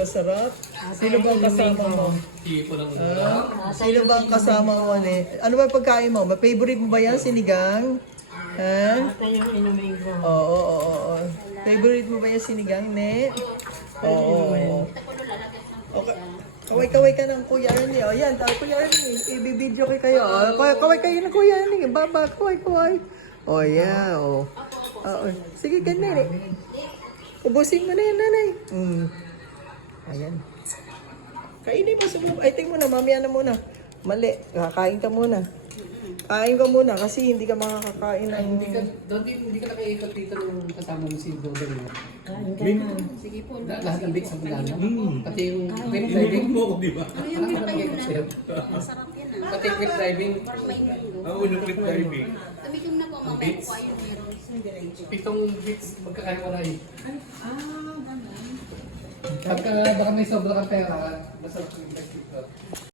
Masarap. Sino bang kasama mo? Sino bang kasama mo, ne? Ano ba pagkain mo? Favorite mo ba yan, sinigang? Ha? Ito yung inumin ko. Oo. Favorite mo ba yan, sinigang, ne? Oo. Okay. Kaway-kaway ka ng Kuya Ernie. O yan, Kuya Ernie, i-video kayo. Kaway kayo ng Kuya Ernie. Baba, kaway. O yeah, o. Sige, ganun. Ubusin mo na yan, nanay. Ayan. Kainin mo, subukan mo na, mamaya na muna. Mali, kakain ka muna. Kain ka muna kasi hindi ka makakakain ng... Hindi ka nakikot dito nung kasama mo si Dodong. Kain ka na. Sige po, lahat ng big sa Milano. Pati yung quick Hindi driving. mo ako, di ba? Ano yung pinakain na? Masarap yan ah. Pati quick driving. Parang may nilinggo. Ako yung click diving. Tumikim na po mamaya po kayo meron sa diretso. Pitong bits magkakahiwalay. Pagka baka may sobra kang pera, basta